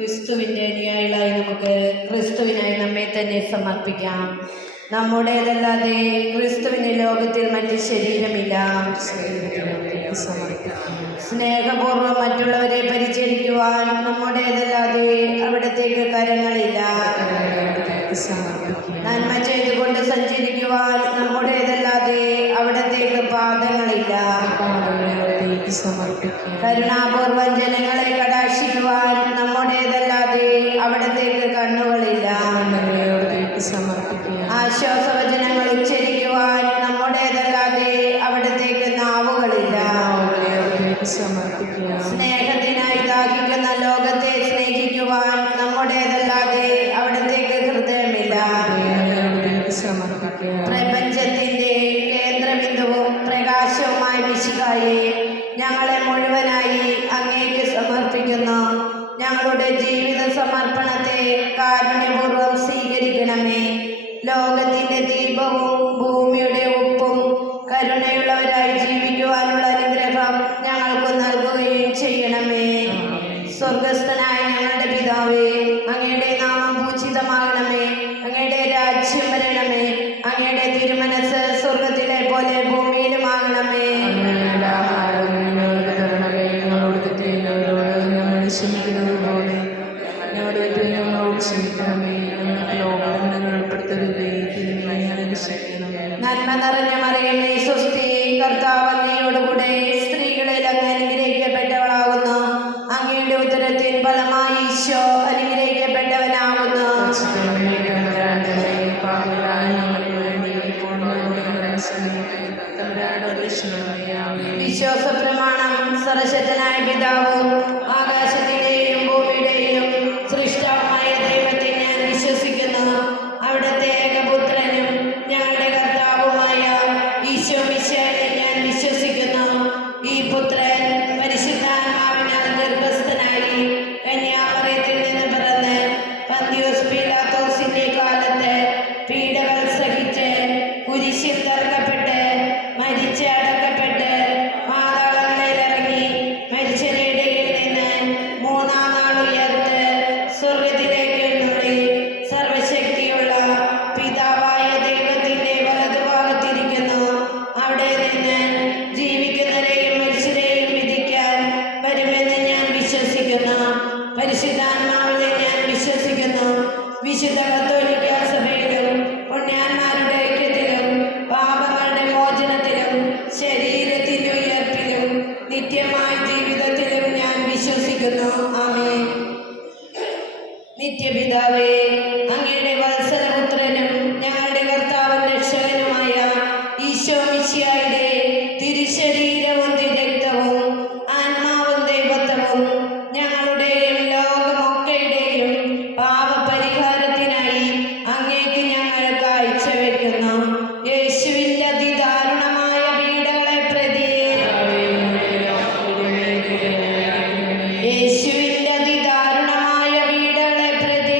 ക്രിസ്തുവിൻ്റെ അനുയായികളായി നമുക്ക് ക്രിസ്തുവിനായി നമ്മെ തന്നെ സമർപ്പിക്കാം. നമ്മുടേതല്ലാതെ ക്രിസ്തുവിന് ലോകത്തിൽ മറ്റ് ശരീരമില്ല. സ്നേഹപൂർവ്വം മറ്റുള്ളവരെ പരിചരിക്കുവാൻ നമ്മുടേതല്ലാതെ അവിടത്തേക്ക് കരങ്ങളില്ല. നന്മ ചെയ്തുകൊണ്ട് സഞ്ചരിക്കുവാൻ നമ്മുടേതല്ലാതെ അവിടത്തേക്ക് പാദങ്ങളില്ല. കരുണാപൂർവം ജനങ്ങളെ കടാക്ഷിക്കുവാൻ നമ്മുടേതല്ലാതെ അവിടത്തേക്ക് കണ്ണുകളില്ല. ആശ്വാസവചനങ്ങൾ ഉച്ചരിക്കുവാൻ നമ്മുടേതല്ലാതെ അവിടത്തേക്ക് നാവുകളില്ല. സ്നേഹത്തിനായി ദാഹിക്കുന്ന ലോകത്തെ സ്നേഹിക്കുവാൻ നമ്മുടേതല്ലാതെ അവിടത്തേക്ക് ഹൃദയമില്ല. പ്രപഞ്ചത്തിന്റെ കേന്ദ്രബിന്ദുവും പ്രകാശവുമായ മിശിഹായെ, ഞങ്ങളെ മുഴുവനായി അങ്ങേക്ക് സമർപ്പിക്കുന്നു. ഞങ്ങളുടെ ജീവിത സമർപ്പണത്തെ കാരുണ്യപൂർവ്വം സ്വീകരിക്കണമേ. ലോകത്തിന്റെ ദീപവും ഭൂമിയുടെ ഉപ്പും കരുണയുള്ളവരായി ജീവിക്കുവാനുള്ള അനുഗ്രഹം ഞങ്ങൾക്ക് നൽകുകയും ചെയ്യണമേ. സ്വർഗസ്ഥനായ ഞങ്ങളുടെ പിതാവേ, അങ്ങയുടെ നാമം പൂജിതമാകണമേ. അങ്ങയുടെ രാജ്യം വരണമേ. അങ്ങയുടെ തിരുമനസ് സ്വർഗത്തിലെ പോലെ ഭൂമിയിലുമാകണമേ. നന്മ നിറഞ്ഞ മറിയമേ, സ്വസ്തി, കർത്താവ് അങ്ങയോടുകൂടെ സ്ത്രീകളിൽ അങ്ങ് അനുഗ്രഹിക്കപ്പെട്ടവളാകുന്നു. അങ്ങയുടെ ഉദരത്തിൻ ഫലമായി ഈശോ അനുഗ്രഹിക്കപ്പെട്ടവനാകുന്നു. വിശ്വാസ പ്രമാണം. സർവശക്തനായ പിതാവും ആകാശത്തിന്റെയും ഭൂമിയുടെയും സൃഷ്ടാവുമായ ദൈവത്തെ ഞാൻ വിശ്വസിക്കുന്നു. അവിടുത്തെ ഏകപുത്രനും ഞങ്ങളുടെ കർത്താവുമായ ഈശോ മിശിഹായെ ഞാൻ വിശ്വസിക്കുന്നു. ഈ പുത്രൻ പരിശുദ്ധാത്മാവിനാൽ ഗർഭസ്ഥനായി കന്യാമറിയത്തിൽ നിന്ന് പിറന്ന് പന്തിയോസ് പീലാത്തോസിന്റെ കാലത്ത് പീഡകൾ സഹിച്ച് കുരിശിൽ തറക്കപ്പെട്ട് മരിച്ച് അടക്കപ്പെട്ട് പാതാളങ്ങളിൽ ഇറങ്ങി മരിച്ചവരുടെ ഇടയിൽ നിന്ന് മൂന്നാം നാൾ ഉയർത്ത് സ്വർഗ്ഗത്തിലേക്ക് എഴുന്നള്ളി സർവശക്തിയുള്ള പിതാവായ ദൈവത്തിന്റെ വലതുഭാഗത്തിരിക്കുന്നു. അവിടെ നിന്ന് ജീവിക്കുന്നവരെയും മരിച്ചവരെയും വിധിക്കാൻ വരുമെന്ന് ഞാൻ വിശ്വസിക്കുന്നു. പരിശുദ്ധാത്മാവിനെ ഞാൻ വിശ്വസിക്കുന്നു. വിശുദ്ധ കത്തോലിക്ക സഭയിലും പുണ്യാന്മാരുടെ ഐക്യത്തിലും പാപങ്ങളുടെ മോചനത്തിലും ശരീരത്തിന്റെ ഉയർപ്പിലും നിത്യമായ ജീവിതത്തിലും ഞാൻ വിശ്വസിക്കുന്നു. ആമേൻ. നിത്യപിതാവേ, അങ്ങയുടെ വത്സലപുത്രനും ഞങ്ങളുടെ കർത്താവും രക്ഷകനുമായ ഈശോ മിശിഹായുടെ തിരുശരീരവും തിരുരക്തവും ആത്മാവും ദൈവത്വവും ഞങ്ങളുടെയും ലോകമൊക്കെയുടെയും പാപപരിഹാരത്തിനായി അങ്ങേക്ക് ഞങ്ങൾ കാഴ്ചവെക്കുന്നു. യേശുവിന്റെ അതിദാരുണമായ പീഡകളെ പ്രതി, യേശുവിന്റെ അതിദാരുണമായ പീഡകളെ പ്രതി,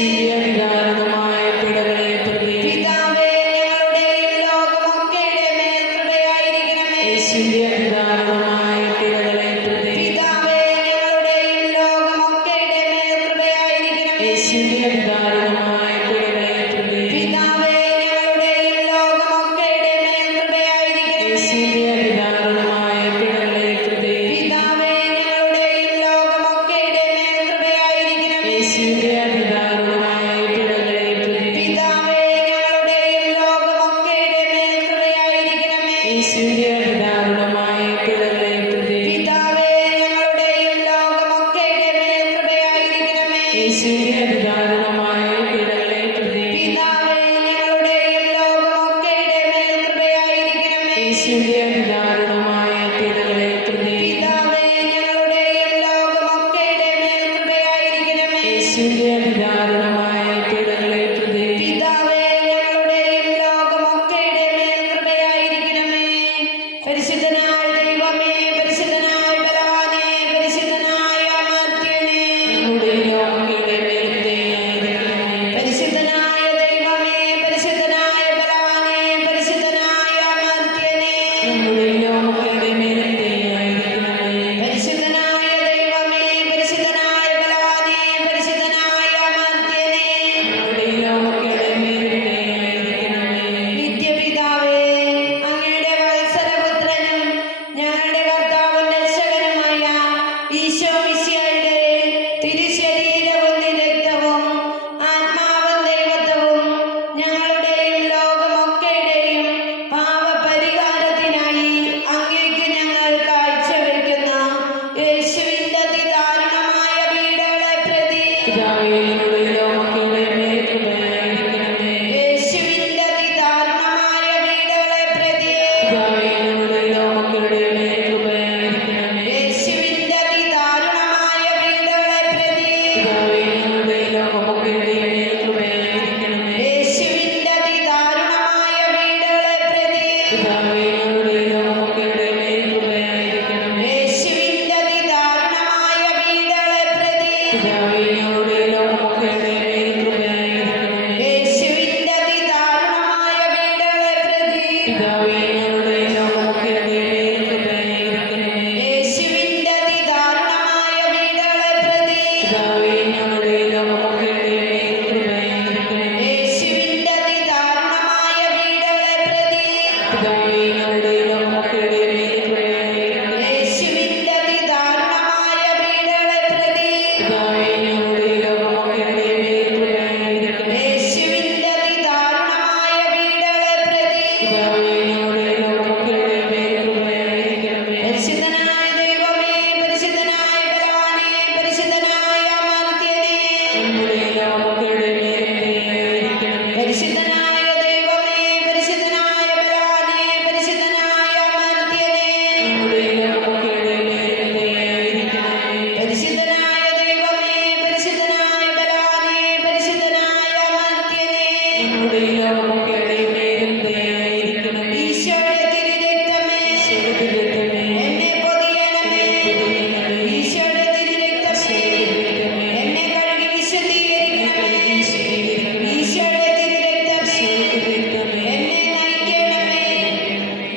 യേശുവിന്റെ അതിദാരുണമായ പീഡകളെ പ്രതി പിതാവേ ഞങ്ങളുടെയും ലോകമൊക്കെയുടെ മേൽ കൃപയായിരിക്കണമേ. യേശുവിന്റെ അതിദാരുണമായ പീഡകളെ പ്രതി പിതാവേ ഞങ്ങളുടെയും ലോകമൊക്കെയുടെ മേൽ കൃപയായിരിക്കണമേ. യേശുവിന്റെ അതിദാരുണമായ പീഡകളെ പ്രതി പിതാവേ ഞങ്ങളുടെയും ലോകമൊക്കെയുടെ മേൽ കൃപയായിരിക്കണമേ. യേശുവിന്റെ അതിദാരുണമായ പീഡകളെ പ്രതി പിതാവേ ഞങ്ങളുടെയും ലോകമൊക്കെയുടെ മേൽ കൃപയായിരിക്കണമേ. യേശുവിന്റെ അതിദാരുണമായ പീഡകളെ പ്രതി പിതാവേ ഞങ്ങളുടെയും ലോകമൊക്കെയുടെ മേൽ കൃപയായിരിക്കണമേ. യേശുവിന്റെ അതിദാരുണമായ പീഡകളെ പ്രതി പിതാവേ ഞങ്ങളുടെയും ലോകമൊക്കെയുടെ മേൽ കൃപയായിരിക്കണമേ. യേശുവിന്റെ അതിദാരുണമായ പീഡകളെ പ്രതി പിതാവേ ഞങ്ങളുടെയും ലോകമൊക്കെയുടെ മേൽ കൃപയായിരിക്കണമേ. യേശുവിന്റെ അതിദാരുണമായ പീഡകളെ പ്രതി പിതാവേ ഞങ്ങളുടെയും ലോകമൊക്കെയുടെ മേൽ കൃപയായിരിക്കണമേ. യേശുവിന്റെ അതിദാരുണമായ പീഡകളെ പ്രതി പിതാവേ ഞങ്ങളുടെയും ലോകമൊക്കെയുടെ മേൽ കൃപയായിരിക്കണമേ. പരിശുദ്ധനായ ദൈവമേ, പരിശുദ്ധനായ ബലവാനേ, പരിശുദ്ധനായ അമർത്യനേ, നമ്മുടെ ലോകങ്ങളുടെ മേൽ ദയയായിരിക്കണമേ. പരിശുദ്ധനായ ദൈവമേ, പരിശുദ്ധനായ ബലവാനേ, പരിശുദ്ധനായ അമർത്യനേ, നമ്മുടെ ലോകങ്ങളുടെ മേൽ ദയയായിരിക്കണമേ. പരിശുദ്ധനായ ദൈവമേ, പരിശുദ്ധനായ ബലവാനേ, പരിശുദ്ധനായ അമർത്യനേ, നമ്മുടെ ലോകങ്ങളുടെ മേൽ ദയയായിരിക്കണമേ. നിത്യപിതാവേ, അങ്ങയുടെ വത്സലപുത്രനും ഞങ്ങളുടെ കർത്താവും രക്ഷകനുമായ ഈശോ മിശിഹായുടെ തിരുശരീരവും തിരുരക്തവും ആത്മാവും ദൈവത്വവും ഞങ്ങളുടെയും ലോകമൊക്കെയുടെയും പാപപരിഹാരത്തിനായി അങ്ങേക്ക് ഞങ്ങൾ കാഴ്ചവെക്കുന്ന യേശുവിന്റെ അതിദാരുണമായ പീഡകളെ പ്രതി പിതാവേ, നമ്മുടെ ലോകങ്ങളുടെ മേൽ കൃപയായിരിക്കണമേ. യേശുവിന്റെ അതിദാരുണമായ പീഡകളെ പ്രതി പിതാവേ, നമ്മുടെ ലോകങ്ങളുടെ മേൽ കൃപയായിരിക്കണമേ. യേശുവിന്റെ അതിദാരുണമായ പീഡകളെ പ്രതി പിതാവേ, നമ്മുടെ ലോകമൊക്കെയുടെ മേൽ കൃപയായിരിക്കണമേ. യേശുവിന്റെ അതിദാരുണമായ പീഡകളെ പ്രതി പിതാവേ, നമ്മുടെ ലോകമൊക്കെയുടെ മേൽ കൃപയായിരിക്കണമേ. യേശുവിന്റെ അതിദാരുണമായ പീഡകളെ പ്രതി പിതാവേ, നമ്മുടെ ലോകമൊക്കെയുടെ മേൽ കൃപയായിരിക്കണമേ. യേശുവിന്റെ അതിദാരുണമായ പീഡകളെ പ്രതി പിതാവേ, നമ്മുടെ ലോകമൊക്കെയുടെ മേൽ കൃപയായിരിക്കണമേ. യേശുവിന്റെ അതിദാരുണമായ പീഡകളെ പ്രതി പിതാവേ, നമ്മുടെ ലോകമൊക്കെയുടെ മേൽ കൃപയായിരിക്കണമേ. യേശുവിന്റെ അതിദാരുണമായ പീഡകളെ പ്രതി പിതാവേ, നമ്മുടെ ലോകമൊക്കെയുടെ മേൽ കൃപയായിരിക്കണമേ. യേശുവിന്റെ അതിദാരുണമായ പീഡകളെ പ്രതി പിതാവേ, നമ്മുടെ ലോകമൊക്കെയുടെ മേൽ കൃപയായിരിക്കണമേ. യേശുവിന്റെ അതിദാരുണമായ പീഡകളെ പ്രതി പിതാവേ, നമ്മുടെ ലോകമൊക്കെയുടെ മേൽ കൃപയായിരിക്കണമേ. പരിശുദ്ധനായ ദൈവമേ, പരിശുദ്ധനായ ബലവാനേ, പരിശുദ്ധനായ അമർത്യനേ, നമ്മുടെ ലോകമൊക്കെയുടെ മേൽ ദയയായിരിക്കണമേ. പരിശുദ്ധനായ ദൈവമേ, പരിശുദ്ധനായ ബലവാനേ, പരിശുദ്ധനായ അമർത്യനേ, നമ്മുടെ ലോകമൊക്കെയുടെ മേൽ ദയയായിരിക്കണമേ. പരിശുദ്ധനായ ദൈവമേ, പരിശുദ്ധനായ ബലവാനേ, പരിശുദ്ധനായ അമർത്യനേ, നമ്മുടെ ലോകമൊക്കെയുടെ മേൽ ദയയായിരിക്കണമേ. ഈശോയുടെ തിരുരക്തമേ സ്വർഗ്ഗത്തിലെത്തണമേ. എന്നെ പൊതിയണമേ. ഈശോയുടെ തിരുരക്തമേ എന്നെ കഴുകി വിശുദ്ധീകരിക്കണമേ. ഈശോയുടെ തിരുരക്തമേ എന്നെ നയിക്കണമേ.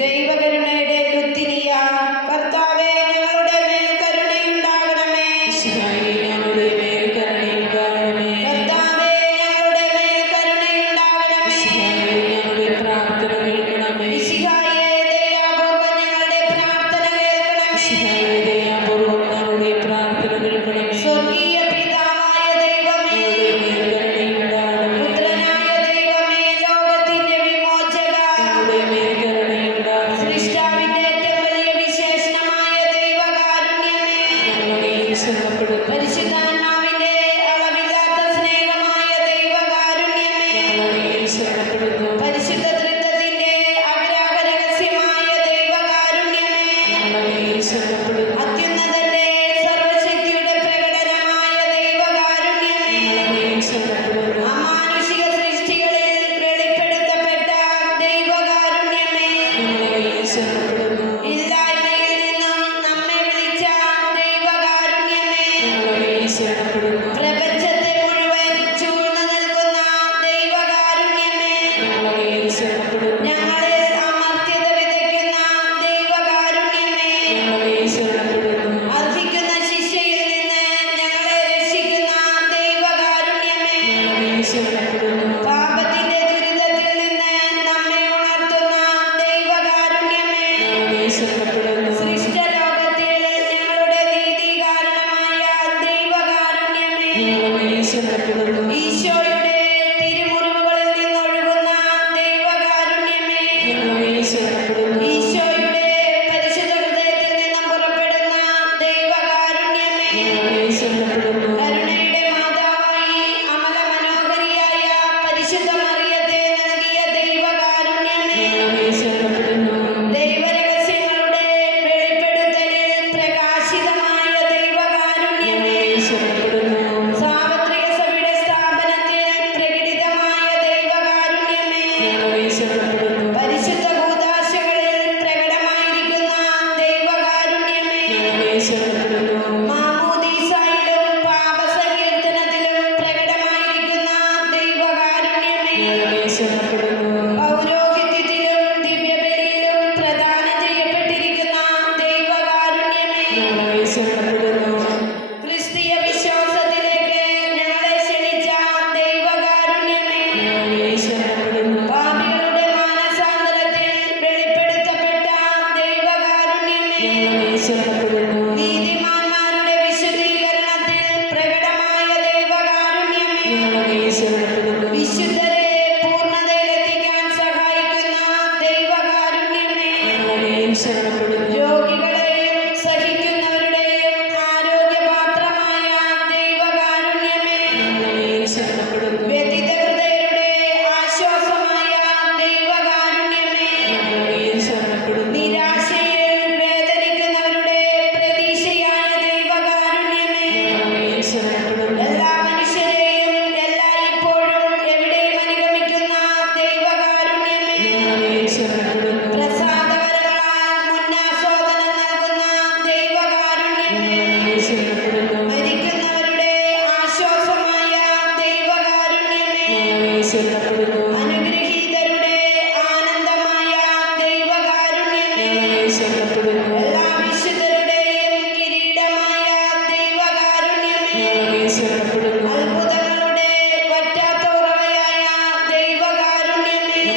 ദൈവകരുണയുടെ ലുത്തിനിയ കർത്താവേ, ഞങ്ങളുടെ മേൽ കരുണയുണ്ടാകണമേ. ഈശോയെ, ഞങ്ങളുടെ മേൽ കരുണയുണ്ടാകണമേ. കർത്താവേ, ഞങ്ങളുടെ മേൽ കരുണയുണ്ടാകണമേ. ഈശോയെ, ഞങ്ങളുടെ പ്രാർത്ഥന കേൾക്കണമേ. മിശിഹായേ, ദയാപൂർവ്വം ഞങ്ങളുടെ പ്രാർത്ഥന കേൾക്കണമേ. ഈശോയെ, ദയാപൂർവ്വം ഞങ്ങളുടെ പ്രാർത്ഥന കേൾക്കണമേ. സ്വർഗീയ പിതാവായ ദൈവമേ, ഞങ്ങളുടെ മേൽ കരുണയുണ്ടാകണമേ. പുത്രനായ ദൈവമേ, ലോകത്തിന്റെ വിമോചക, ഞങ്ങളുടെ മേൽ കരുണയുണ്ടാകണമേ. സൃഷ്ടാവിന്റെ ഏറ്റവും വലിയ വിശേഷണമായ ദൈവകാരുണ്യമേ, ഞങ്ങളെ ശരണപ്പെടുത്തണമേ. പരിശുദ്ധാത്മാവിന്റെ അളവില്ലാത്ത സ്നേഹമായ ദൈവകാരുണ്യമേ, ഞങ്ങളെ ശരണപ്പെടുത്തണമേ. പരിശുദ്ധ തൃത്വത്തിന്റെ അഗ്രാഹ രഹസ്യമായ ദൈവകാരുണ്യമേ, ഞങ്ങളെ ശരണപ്പെടുത്തണമേ. അത്യുന്നതന്റെ സർവശക്തിയുടെ പ്രകടനമായ ദൈവകാരുണ്യമേ, ഞങ്ങളെ ശരണപ്പെടുത്തണമേ. അമാനുഷിക സൃഷ്ടികളിൽ വെളിപ്പെടുത്തപ്പെട്ട ദൈവകാരുണ്യമേ, ഞങ്ങളെ ശരണപ്പെടുത്തണമേ. ഇല്ലായ്മയിൽ നിന്നും നമ്മെ വിളിച്ച ദൈവകാരുണ്യമേ, ഞങ്ങളെ ശരണപ്പെടുത്തണമേ. പ്രപഞ്ചത്തെ മുഴുവൻ ചൂഴ്ന്ന ശരണപ്പെടുന്നു. പാപത്തിന്റെ ദുരിതത്തിൽ നിന്ന് നമ്മെ ഉണർത്തുന്ന ദൈവകാരുണ്യമേ, ശരണപ്പെടുന്നു. സൃഷ്ടലോകത്തിൽ ഞങ്ങളുടെ നീതി കാരണമായ ദൈവകാരുണ്യമേ, ശരണപ്പെടുന്നു. ഈശോയുടെ തിരുമുറിവുകളിൽ നിന്നൊഴുകുന്ന ദൈവകാരുണ്യമേ, ശരണപ്പെടുന്നു. ഈശോയുടെ പരിശുദ്ധ ഹൃദയത്തിൽ നിന്നും പുറപ്പെടുന്ന ദൈവകാരുണ്യമേ, ശരണപ്പെടുന്നു. കരുണയുടെ മാതാവായി അമല മനോഹരിയായ പരിശുദ്ധ മറിയത്തെ നൽകിയ ദൈവകാരുണ്യമേ, ശരണപ്പെടുന്നു. ദൈവരഹസ്യങ്ങളുടെ വെളിപ്പെടുത്തലിൽ പ്രകാശിതമായ ദൈവകാരുണ്യമേ, ശരണപ്പെടുന്നു. സാർവത്രിക സഭയുടെ സ്ഥാപനത്തിൽ പ്രകടിതമായ ദൈവകാരുണ്യമേ, ശരണപ്പെടുന്നു. പരിശുദ്ധ കൂദാശകളിൽ പ്രകടമായിരിക്കുന്ന ദൈവകാരുണ്യമേ, ശരണപ്പെടുന്നു. മാമോദീസായിലും പാപസങ്കീർത്തനത്തിലും പ്രകടമായിരിക്കുന്ന ദൈവകാരുണ്യമേ, ശരണപ്പെടുന്നു. പൗരോഹിത്യത്തിലും ദിവ്യബലിയിലും പ്രദാനം ചെയ്യപ്പെട്ടിരിക്കുന്ന ദൈവകാരുണ്യമേ, ശരണപ്പെടുന്നു. ക്രിസ്തീയ വിശ്വാസത്തിലേക്ക് ഞങ്ങളെ ക്ഷണിച്ച ദൈവകാരുണ്യമേ, ശരണപ്പെടുന്നു. പാപികളുടെ മാനസാന്തരത്തിൽ വെളിപ്പെടുത്തപ്പെട്ട ദൈവകാരുണ്യമേ, ശരണപ്പെടുന്നു. നീതിമാന്മാരുടെ വിശുദ്ധീകരണത്തിൽ പ്രകടമായ ദൈവകാരുണ്യമേ, ശരണപ്പെടുന്നു. വിശുദ്ധരെ പൂർണ്ണതയിലെത്തിക്കാൻ സഹായിക്കുന്ന ദൈവകാരുണ്യമേ, ശരണപ്പെടുന്നു. രോഗികളെയും സഹിക്കുന്നവരുടെയും ആരോഗ്യപാത്രമായ ദൈവകാരുണ്യമേ, ശരണപ്പെടുന്നു. വ്യഥിത ഹൃദയരുടെ ആശ്വാസമായ ദൈവകാരുണ്യമേ, ശരണപ്പെടുന്നു. നിരാശയിൽ വേദനിക്കുന്നവരുടെ പ്രതീക്ഷയായ ദൈവകാരുണ്യമേ, ശരണപ്പെടുന്നു. എല്ലാ മനുഷ്യരെയും എല്ലായ്പ്പോഴും എവിടെയും അനുഗമിക്കുന്ന ദൈവകാരുണ്യമേ, ശരണപ്പെടുന്നു. പ്രസാദകരങ്ങളാൽ മുന്നാസ്വാദനം നൽകുന്ന ദൈവകാരുണ്യമേ, ശരണപ്പെടുന്നു. മരിക്കുന്നവരുടെ ആശ്വാസമായ ദൈവകാരുണ്യമേ, ശരണപ്പെടുന്നു. അനുഗ്രഹീതരുടെ ആനന്ദമായ ദൈവകാരുണ്യമേ, ശരണപ്പെടുന്നു. എല്ലാ വിശുദ്ധരുടെയും കിരീടമായ ദൈവകാരുണ്യമേ, ശരണപ്പെടുന്നു. അത്ഭുതങ്ങളുടെ വറ്റാത്ത ഉറവയായ ദൈവകാരുണ്യമേ,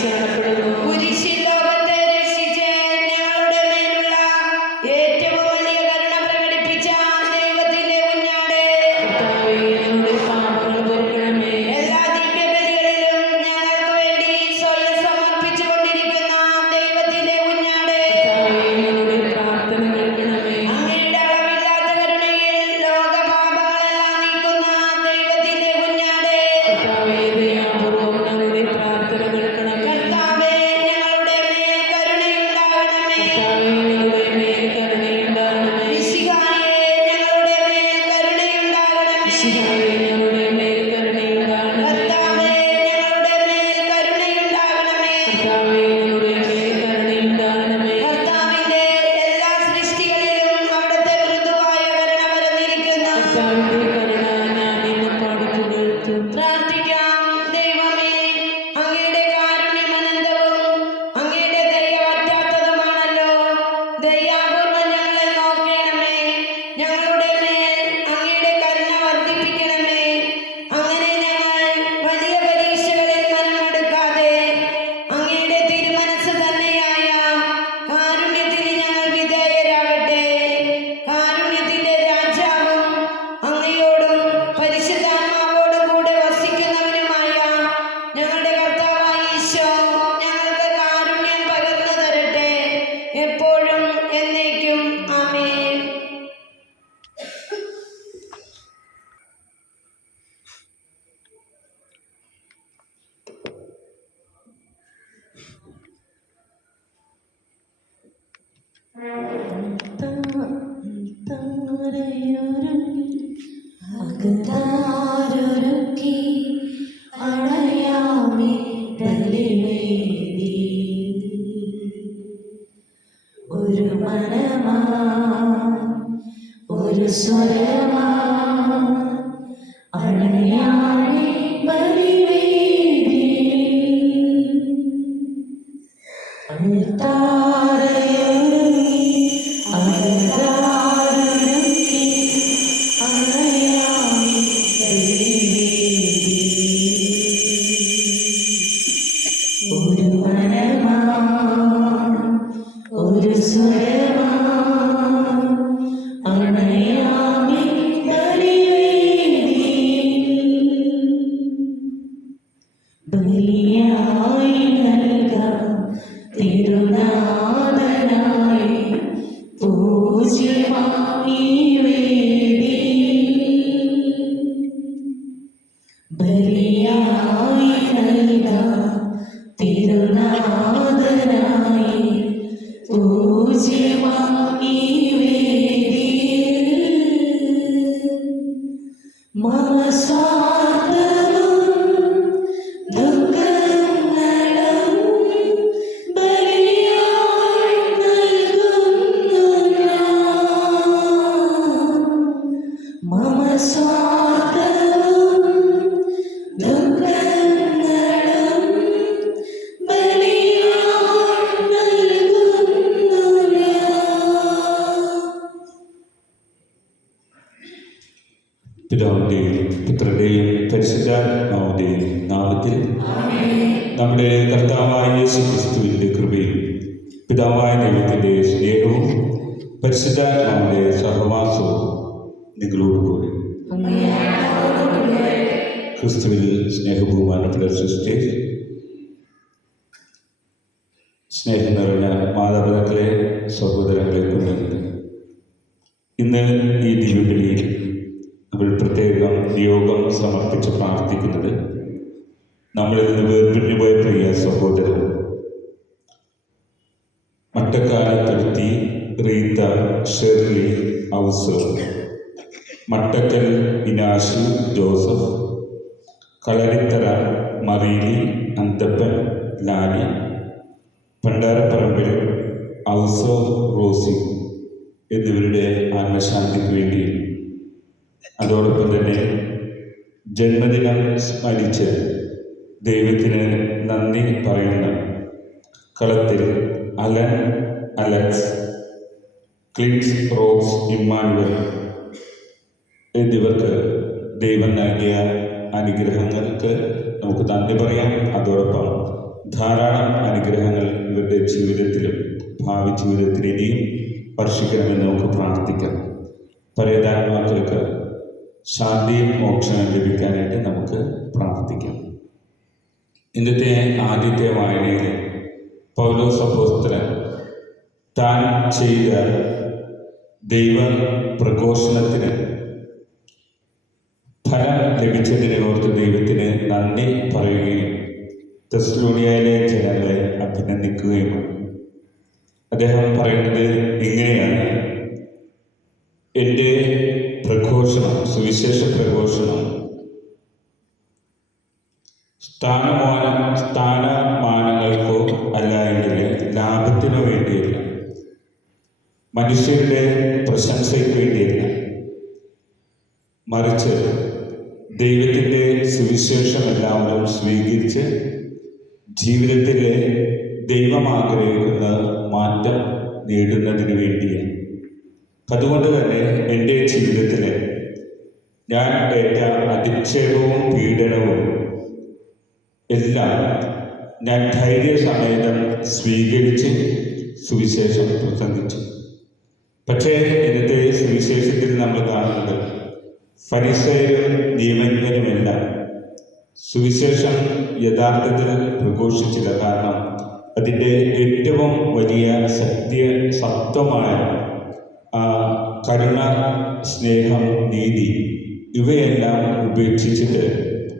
ശരണപ്പെടുന്നു. കുരിശിൽ ലോകത്തെ രക്ഷിച്ച് ഞങ്ങളുടെ മേലുള്ള ഏറ്റവും വലിയ കരുണ പ്രകടിപ്പിച്ച ദൈവത്തിന്റെ കുഞ്ഞാട്, കർത്താവേ, ഞങ്ങളുടെ പാപങ്ങൾ പൊറുക്കണമേ. എല്ലാ ദിവ്യബലികളിലും ഞങ്ങൾക്ക് വേണ്ടി സ്വയം സമർപ്പിച്ചുകൊണ്ടിരിക്കുന്ന ദൈവത്തിന്റെ കുഞ്ഞാട്, കർത്താവേ, ഞങ്ങളുടെ പ്രാർത്ഥന കേൾക്കണമേ. അങ്ങയുടെ അളവില്ലാത്ത കരുണയിൽ ലോകപാപങ്ങളെല്ലാം നീക്കുന്ന ദൈവത്തിന്റെ കുഞ്ഞാട്, കർത്താവേ, ദയാപൂർവ്വം ഞങ്ങളുടെ പ്രാർത്ഥന കേൾക്കണമേ. കർത്താവേ, ഞങ്ങളുടെ മേൽ കരുണയുണ്ടാകണമേ. കർത്താവേ, ഞങ്ങളുടെ മേൽ കരുണയുണ്ടാകണമേ. മിശിഹായേ, ഞങ്ങളുടെ മേൽ കരുണയുണ്ടാകണമേ. ഈശോയെ, ഞങ്ങളുടെ മേൽ കരുണയുണ്ടാകണമേ. കർത്താവേ, ഞങ്ങളുടെ മേൽ കരുണയുണ്ടാകണമേ. കർത്താവേ, ഞങ്ങളുടെ മേൽ കരുണയുണ്ടാകണമേ. കർത്താവിന്റെ എല്ലാ സൃഷ്ടികളിലും അവിടുത്തെ മൃദുവായ കരുണ പരന്നിരിക്കുന്നു. കർത്താവിന്റെ കരുണ ഞാൻ നിന്നെ പാടിപ്പുകഴ്ത്തും. പ്രാർത്ഥിക്കാം. ദൈവമേ, അങ്ങയുടെ കാരുണ്യം അനന്തവും അങ്ങയുടെ ദയ വറ്റാത്തതുമാണല്ലോ. ദയാപൂർവ്വം ഞങ്ങളെ നോക്കണമേ. ഞങ്ങളുടെ മേൽ അങ്ങയുടെ കരുണ വർദ്ധിപ്പിക്കണമേ. അങ്ങനെ ഞങ്ങൾ വലിയ പരീക്ഷകളിൽ മനമെടുക്കാതെ അങ്ങയുടെ തിരുമനസ് തന്നെയായ കാരുണ്യത്തിന് ഞങ്ങൾ വിധേയരാകട്ടെ. കാരുണ്യത്തിന്റെ രാജാവും അങ്ങയോടും പരിശുദ്ധാത്മാവോടും കൂടെ വസിക്കുന്നവനുമായ ഞങ്ങളുടെ കർത്താവായ ഈശോ ഞങ്ങൾക്ക് കാരുണ്യം പകർന്നു തരട്ടെ, എപ്പോഴും എന്നേക്കും. ആമേൻ. അകതാരൊരുക്കി അണയാമേ ബലിവേദി. ഒരു മനമാ ഒരു സ്വരമാ അണയാമേ ബലിവേദി. അകതാരയൊരുക്കി അകതാരൊരുക്കി അണയാമേ ബലിവേദി. ബലിയായി നൽകാം തിരുനാഥനായി പൂജ്യമായി വേദി. ബലിയായി നൽകാം തിരുനാഥനായി പൂജ്യമായി വേദി. മമ സ്വാർത്ഥവും ദുഃഖങ്ങളും ബലിയായി നൽകുന്നു ഞാൻ. മമ സ്വാർത്ഥവും ദുഃഖങ്ങളും ബലിയായി നൽകുന്നു ഞാൻ. പിതാവിന്റെയും പുത്രന്റെയും പരിശുദ്ധാത്മാവിന്റെയും നാമത്തിൽ നമ്മുടെ കർത്താവായ യേശുക്രിസ്തുവിന്റെ കൃപയും പിതാവായ ദൈവത്തിന്റെ സ്നേഹവും പരിശുദ്ധാത്മാവിന്റെ സഹവാസവും നിങ്ങളോടുകൂടി. ക്രിസ്തുവിൽ സ്നേഹബഹുമാനപ്പെട്ട സിസ്റ്റേഴ്സ്, സ്നേഹം നിറഞ്ഞ മാതാപിതാക്കളെ, സഹോദരങ്ങളെ, കുഞ്ഞുങ്ങളെ, ഇന്ന് ഈ ദിവ്യബലിയിൽ നമ്മൾ പ്രത്യേകം നിയോഗം സമർപ്പിച്ച് പ്രാർത്ഥിക്കുന്നത് നമ്മളിൽ നിന്ന് വേർപിരിഞ്ഞു പോയ പ്രിയ സഹോദരൻ മട്ടക്കാലത്തുരുത്തി റീത്ത ഷെർലി ഔസർ, മട്ടക്കൽ ഇനാശി ജോസഫ്, കളരിത്തറ മറീലി അന്തപ്പൻ ലാലി, പണ്ടാരപ്പറമ്പിൽ ഔസർ റോസി എന്നിവരുടെ ആത്മശാന്തിക്ക് വേണ്ടി, അതോടൊപ്പം തന്നെ ജന്മദിനം സ്മരിച്ച് ദൈവത്തിന് നന്ദി പറയുന്ന കളത്തിൽ അലൻ അലക്സ്, ക്ലിൻസ് റോക്സ് ഇമ്മാനുവൽ എന്നിവർക്ക് ദൈവം നൽകിയ അനുഗ്രഹങ്ങൾക്ക് നമുക്ക് നന്ദി പറയാം. അതോടൊപ്പം ധാരാളം അനുഗ്രഹങ്ങൾ ഇവരുടെ ജീവിതത്തിലും ഭാവി ജീവിതത്തിൽ ഇനിയും വർഷിക്കണമെന്ന് നമുക്ക് പ്രാർത്ഥിക്കാം. പരേതാത്മാക്കൾക്ക് ശാന്തിയും മോക്ഷവും ലഭിക്കാനായിട്ട് നമുക്ക് പ്രാർത്ഥിക്കാം. ഇന്നത്തെ ആദ്യത്തെ വായനയിൽ പൗലോസ് അപ്പോസ്തലൻ താൻ ചെയ്ത ദൈവ പ്രഘോഷണത്തിന് ഫലം ലഭിച്ചതിനെ ഓർത്ത് ദൈവത്തിന് നന്ദി പറയുകയും തെസ്സലോനിയയിലെ ജനങ്ങളെ അഭിനന്ദിക്കുകയുമാണ്. അദ്ദേഹം പറയുന്നത് ഇങ്ങനെയാണ്: എൻ്റെ പ്രഘോഷണം, സുവിശേഷ പ്രഘോഷണം സ്ഥാനമാനങ്ങൾക്കോ അല്ല എങ്കിൽ ലാഭത്തിനോ വേണ്ടിയല്ല, മനുഷ്യരുടെ പ്രശംസയ്ക്ക് വേണ്ടിയല്ല, മറിച്ച് ദൈവത്തിൻ്റെ സുവിശേഷം എല്ലാവരും സ്വീകരിച്ച് ജീവിതത്തിലെ ദൈവം ആഗ്രഹിക്കുന്ന മാറ്റം നേടുന്നതിന് വേണ്ടിയാണ്. അതുകൊണ്ട് തന്നെ എൻ്റെ ജീവിതത്തിൽ ഞാൻ ഏറ്റ അധിക്ഷേപവും പീഡനവും എല്ലാം ഞാൻ ധൈര്യസമേതം സ്വീകരിച്ച് സുവിശേഷം പ്രസംഗിച്ചു. പക്ഷേ ഇന്നത്തെ സുവിശേഷത്തിൽ നമ്മൾ കാണുന്നത് ഫരിസയരും നിയമജ്ഞരുമെല്ലാം സുവിശേഷം യഥാർത്ഥത്തിൽ പ്രഘോഷിച്ചില്ല. കാരണം അതിൻ്റെ ഏറ്റവും വലിയ സത്വമായ കരുണ, സ്നേഹം, നീതി ഇവയെല്ലാം ഉപേക്ഷിച്ചിട്ട്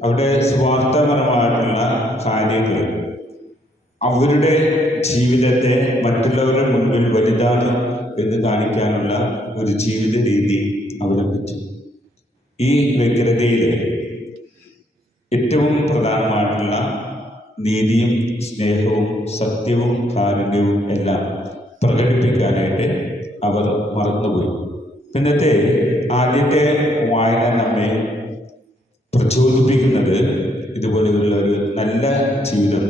അവിടെ സ്വാർത്ഥപരമായിട്ടുള്ള കാര്യങ്ങൾ, അവരുടെ ജീവിതത്തെ മറ്റുള്ളവരുടെ മുൻപിൽ വലുതാണ് എന്ന് കാണിക്കാനുള്ള ഒരു ജീവിത രീതി അവലംബിച്ചു. ഈ വ്യഗ്രതയിൽ ഏറ്റവും പ്രധാനമായിട്ടുള്ള നീതിയും സ്നേഹവും സത്യവും കാരുണ്യവും എല്ലാം പ്രകടിപ്പിക്കാനായിട്ട് അവർ മറന്നുപോയി. പിന്നത്തെ ആദ്യത്തെ വായന നമ്മെ പ്രചോദിപ്പിക്കുന്നത് ഇതുപോലെയുള്ള ഒരു നല്ല ജീവിതം,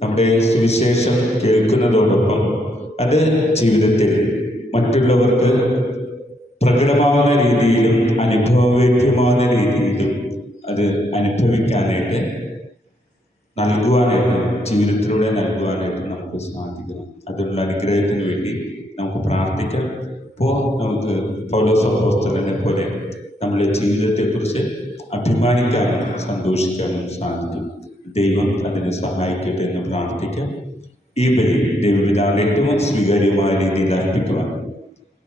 നമ്മുടെ സുവിശേഷം കേൾക്കുന്നതോടൊപ്പം അത് ജീവിതത്തിൽ മറ്റുള്ളവർക്ക് പ്രകടമാവുന്ന രീതിയിലും അനുഭവവേദ്യമാവുന്ന രീതിയിലും അത് അനുഭവിക്കാനായിട്ട് നൽകുവാനായിട്ട്, ജീവിതത്തിലൂടെ നൽകുവാനായിട്ട് നമുക്ക് സാധിക്കണം. അതിനുള്ള അനുഗ്രഹത്തിന് വേണ്ടി നമുക്ക് പ്രാർത്ഥിക്കാം. അപ്പോൾ നമുക്ക് പൗലോസ് അപ്പോസ്തലനെ പോലെ നമ്മുടെ ജീവിതത്തെക്കുറിച്ച് അഭിമാനിക്കാനും സന്തോഷിക്കാനും സാധിക്കും. ദൈവം അതിനെ സഹായിക്കട്ടെ എന്ന് പ്രാർത്ഥിക്കാം. ഈ ബലി ദൈവപിതാവിന്റെ ഏറ്റവും സ്വീകാര്യമായ രീതിയിൽ അർപ്പിക്കുവാൻ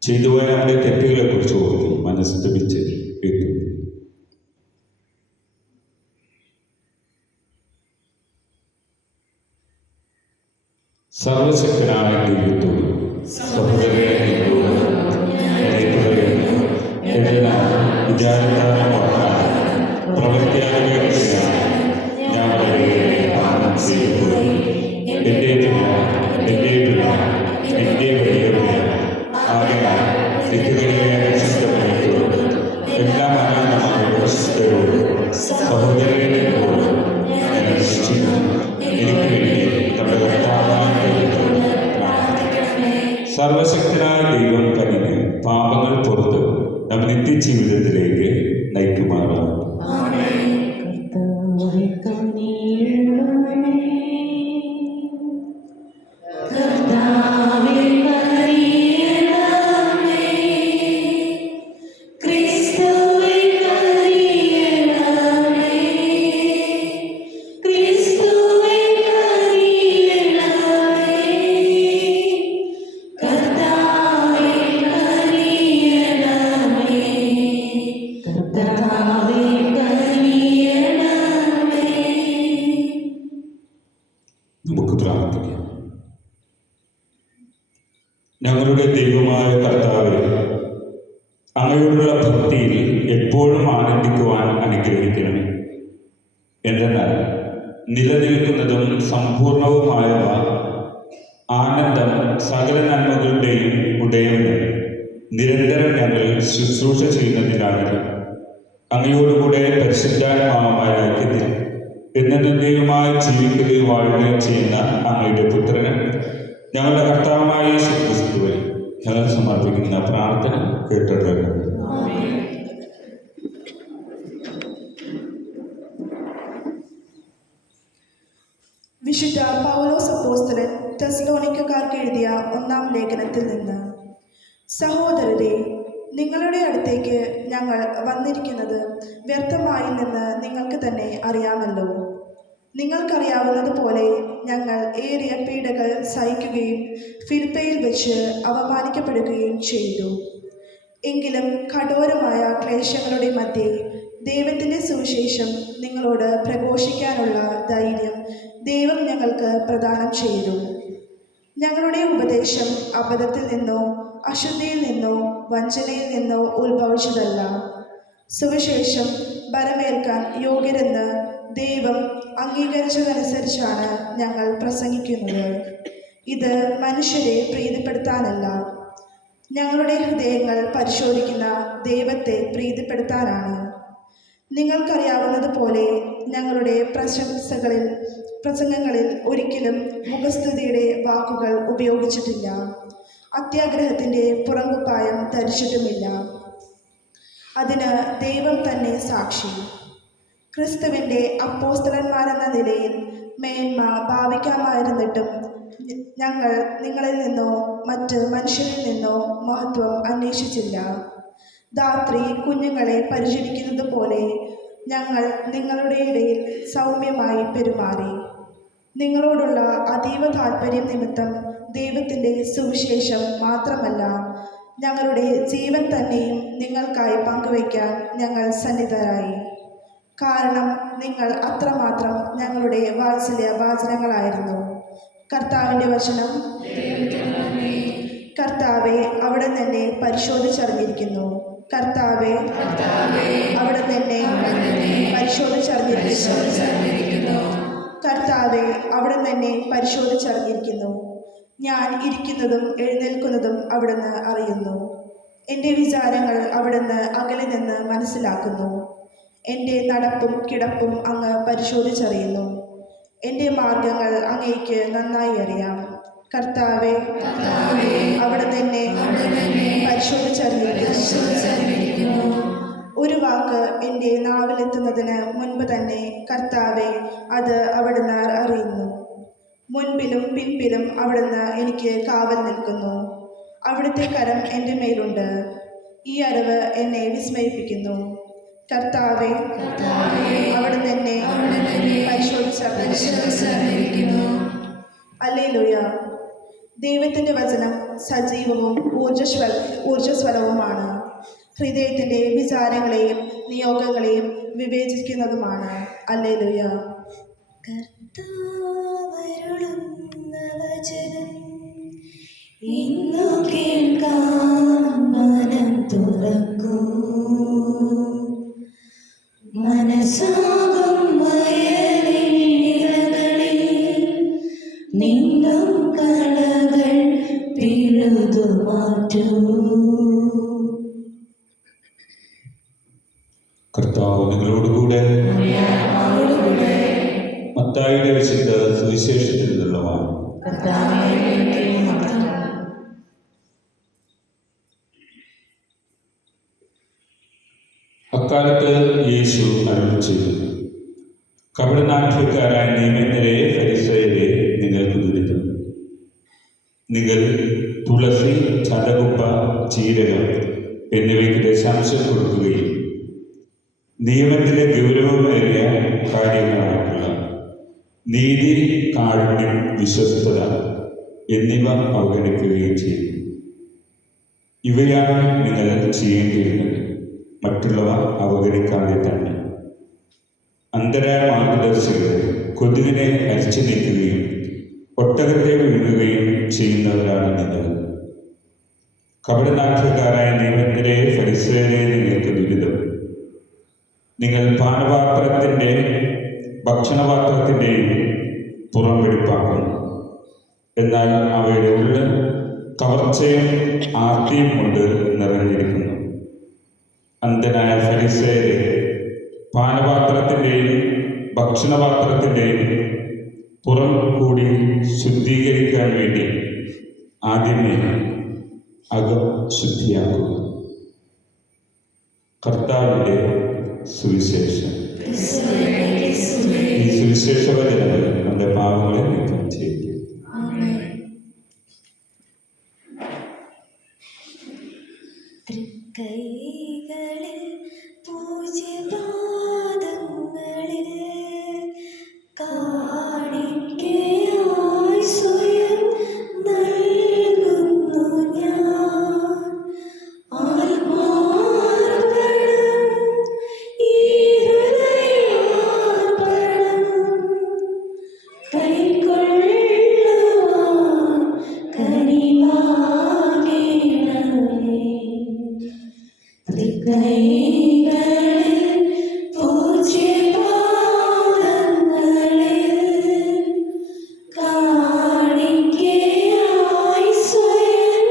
ചെയ്തുപോയ നമ്മുടെ തെറ്റുകളെക്കുറിച്ച് ഓർത്ത് മനസ്തപിച്ച് എത്തും. സർവശക്തനായ ദൈവത്തോടും സഹോദരങ്ങളോടും വിചാരത്താലും പ്രവൃത്തിയാലും ഞാൻ വളരെ പാപം ചെയ്തുപോയി. എൻ്റെ വലിയ ആകെയാൽ തെറ്റുകളിലെ ശുദ്ധമായിട്ടോടും എല്ലാ മരണമായ പ്രശസ്തരോടും സഹോദരങ്ങളോടും ഞാൻ രക്ഷിക്കുന്നു. എനിക്ക് വേണ്ടി നമ്മുടെ കർത്താവായ ദൈവത്തോട് പ്രാർത്ഥിക്കണമേ. സർവശക്തനായ ദൈവം കനിഞ്ഞ് പാപങ്ങൾ പുറത്ത് നാം നിത്യജീവിതത്തിലേക്ക് നയിക്കുമാറാണ്. നമുക്ക് പ്രാർത്ഥിക്കാം. ഞങ്ങളുടെ ദൈവമായ കർത്താവേ, അങ്ങയോടുള്ള ഭക്തിയിൽ എപ്പോഴും ആനന്ദിക്കുവാൻ അനുഗ്രഹിക്കണമേ. എന്തെന്നാൽ നിലനിൽക്കുന്നതും സമ്പൂർണവുമായവ ആനന്ദം സകല നന്മകളുടെയും ഉടയവന് നിരന്തരം ഞങ്ങൾ ശുശ്രൂഷ ചെയ്യുന്നതിനാണ് അങ്ങയോടുകൂടെ പരിശുദ്ധാത്മാവായ ഐക്യത്തിൽ എന്നേക്കുമായി ജീവിക്കുകയും വാഴുകയും ചെയ്യുന്ന അങ്ങയുടെ പുത്രന് ഞങ്ങളുടെ കർത്താവായ യേശുക്രിസ്തുവിൽ ഞങ്ങൾ സമർപ്പിക്കുന്ന പ്രാർത്ഥന കേട്ടിട്ടുണ്ട്. വിശുദ്ധ പൗലോസ് അപ്പോസ്തലൻ തെസ്സലോനിക്കക്കാർക്ക് എഴുതിയ 1-ാം ലേഖനത്തിൽ നിന്ന്: സഹോദരരെ, നിങ്ങളുടെ അടുത്തേക്ക് ഞങ്ങൾ വന്നിരിക്കുന്നത് വ്യർത്ഥമായില്ലെന്ന് നിങ്ങൾക്ക് തന്നെ അറിയാമല്ലോ. നിങ്ങൾക്കറിയാവുന്നതുപോലെ ഞങ്ങൾ ഏറിയ പീഡകൾ സഹിക്കുകയും ഫിലിപ്പയിൽ വെച്ച് അവമാനിക്കപ്പെടുകയും ചെയ്തു. എങ്കിലും കഠോരമായ ക്ലേശങ്ങളുടെ മധ്യേ ദൈവത്തിൻ്റെ സുവിശേഷം നിങ്ങളോട് പ്രഘോഷിക്കാനുള്ള ധൈര്യം ദൈവം ഞങ്ങൾക്ക് പ്രദാനം ചെയ്തു. ഞങ്ങളുടെ ഉപദേശം അബദ്ധത്തിൽ നിന്നോ അശുദ്ധിയിൽ നിന്നോ വഞ്ചനയിൽ നിന്നോ ഉത്ഭവിച്ചതല്ല. സുവിശേഷം ബലമേൽക്കാൻ യോഗ്യരെന്ന് ദൈവം അംഗീകരിച്ചതനുസരിച്ചാണ് ഞങ്ങൾ പ്രസംഗിക്കുന്നത്. ഇത് മനുഷ്യരെ പ്രീതിപ്പെടുത്താനല്ല, ഞങ്ങളുടെ ഹൃദയങ്ങൾ പരിശോധിക്കുന്ന ദൈവത്തെ പ്രീതിപ്പെടുത്താനാണ്. നിങ്ങൾക്കറിയാവുന്നതുപോലെ ഞങ്ങളുടെ പ്രസംഗങ്ങളിൽ ഒരിക്കലും മുഖസ്തുതിയുടെ വാക്കുകൾ ഉപയോഗിച്ചിട്ടില്ല, അത്യാഗ്രഹത്തിൻ്റെ പുറങ്കുപ്പായം ധരിച്ചിട്ടുമില്ല. അതിന് ദൈവം തന്നെ സാക്ഷി. ക്രിസ്തുവിൻ്റെ അപ്പോസ്തലന്മാരെന്ന നിലയിൽ മേന്മ ഭാവിക്കാമായിരുന്നിട്ടും ഞങ്ങൾ നിങ്ങളിൽ നിന്നോ മറ്റ് മനുഷ്യരിൽ നിന്നോ മഹത്വം അന്വേഷിച്ചില്ല. ധാത്രി കുഞ്ഞുങ്ങളെ പരിചരിക്കുന്നത് പോലെ ഞങ്ങൾ നിങ്ങളുടെ ഇടയിൽ സൗമ്യമായി പെരുമാറി. നിങ്ങളോടുള്ള അതീവ താൽപ്പര്യം നിമിത്തം ദൈവത്തിൻ്റെ സുവിശേഷം മാത്രമല്ല, ഞങ്ങളുടെ ജീവൻ തന്നെയും നിങ്ങൾക്കായി പങ്കുവയ്ക്കാൻ ഞങ്ങൾ സന്നിധരായി. കാരണം നിങ്ങൾ അത്രമാത്രം ഞങ്ങളുടെ വാത്സല്യഭാചനങ്ങളായിരുന്നു. കർത്താവിൻ്റെ വചനം. കർത്താവെ, അവിടെ തന്നെ പരിശോധിച്ചറിഞ്ഞിരിക്കുന്നു. കർത്താവെ, അവിടെ തന്നെ പരിശോധിച്ചറിഞ്ഞിരിക്കുന്നു. കർത്താവെ, അവിടെ തന്നെ പരിശോധിച്ചറിഞ്ഞിരിക്കുന്നു. ഞാൻ ഇരിക്കുന്നതും എഴുന്നേൽക്കുന്നതും അവിടുന്ന് അറിയുന്നു. എൻ്റെ വിചാരങ്ങൾ അവിടുന്ന് അകലെ നിന്ന് മനസ്സിലാക്കുന്നു. എൻ്റെ നടപ്പും കിടപ്പും അങ്ങ് പരിശോധിച്ചറിയുന്നു. എൻ്റെ മാർഗങ്ങൾ അങ്ങേക്ക് നന്നായി അറിയാം. കർത്താവെ, അവിടെ തന്നെ പരിശോധിച്ചറിഞ്ഞിരിക്കുന്നു. ഒരു വാക്ക് എൻ്റെ നാവിലെത്തുന്നതിന് മുൻപ് തന്നെ കർത്താവെ, അത് അവിടുന്ന് അറിയുന്നു. മുൻപിലും പിൻപിലും അവിടുന്ന് എനിക്ക് കാവൽ നിൽക്കുന്നു. അവിടുത്തെ കരം എൻ്റെ മേലുണ്ട്. ഈ അറിവ് എന്നെ വിസ്മയിപ്പിക്കുന്നു. കർത്താവെ, അവിടുന്ന് എന്നെ പരിശോധിച്ചറിഞ്ഞിരിക്കുന്നു. ഹല്ലേലൂയ. ദൈവത്തിൻ്റെ വചനം സജീവവും ഊർജ്ജസ്വലവുമാണ്. ഹൃദയത്തിൻ്റെ വിചാരങ്ങളെയും നിയോഗങ്ങളെയും വിവേചിക്കുന്നതുമാണ്. ഹല്ലേലൂയ. കർത്താവരുളുന്ന വചനം ഇന്നു കേൾക്കാൻ മനം തുറക്കൂ. മനസ്സാകും വയലിഴകളിൽ നിന്നും കളകൾ പിഴുതു മാറ്റൂ. കർത്താവ് നിങ്ങളോടുകൂടെ. മത്തായിയുടെ വിശുദ്ധ സുവിശേഷത്തിൽ നിന്നുള്ള വായന. അക്കാലത്ത് യേശു അരുളി ചെയ്തു, കപടനാട്യക്കാരായ നിയമജ്ഞരെ ഫരിസയരെ നിങ്ങൾക്ക് ദുരിതം. നിങ്ങൾ തുളസി, ചതകുപ്പ, ജീരകം എന്നിവയ്ക്ക് ദശാംശം കൊടുക്കുകയും നിയമത്തിലെ ഗൗരവമേറിയ കാര്യങ്ങളായിട്ടുള്ള നീതി, കാരുണ്യം, വിശ്വസ്തത എന്നിവ അവഗണിക്കുകയും ചെയ്യും. ഇവയാണ് നിങ്ങൾ ചെയ്യേണ്ടിയിരുന്നത്, മറ്റുള്ളവ അവഗണിക്കാതെ തന്നെ. അന്തരായ മാർഗദർശികൾ കൊതുകിനെ അരിച്ചു നീക്കുകയും ഒട്ടകത്തെ വിഴുങ്ങുകയും ചെയ്യുന്നവരാണ് നിങ്ങൾ. കപടനാട്യക്കാരായ നിയമജ്ഞരെ ഫരിസയരെ നിങ്ങൾക്ക് ദുരിതം. നിങ്ങൾ പാനപാത്രത്തിൻ്റെ ഭക്ഷണപാത്രത്തിൻ്റെയും പുറം വെടിപ്പാക്കുന്നു, എന്നാൽ അവയുടെ ഉള്ളിൽ കവർച്ചയും ആർത്തിയും കൊണ്ട് നിറഞ്ഞിരിക്കുന്നു. അന്ധനായ ഫരിസയരെ, പാനപാത്രത്തിൻ്റെയും ഭക്ഷണപാത്രത്തിൻ്റെയും പുറം കൂടി ശുദ്ധീകരിക്കാൻ വേണ്ടി ആദ്യമേ അകം ശുദ്ധിയാക്കുക. കർത്താവിൻ്റെ സുവിശേഷം. ഈ സുവിശേഷ വചനങ്ങൾ നമ്മുടെ പാപങ്ങളെ നീക്കം ചെയ്യും. കൈകളിൽ പൂജ്യപാദങ്ങളിൽ കാണിക്കയായി സ്വയം നൽകുന്നു ഞാൻ. ആത്മാർപ്പണം, ഈ ഹൃദയാർപ്പണം കൈക്കൊള്ളുവാൻ കനിവാകേണമേ. തൃക്കൈകളിൽ പൂജ്യപാദങ്ങളിൽ കാണിക്കയായി സ്വയം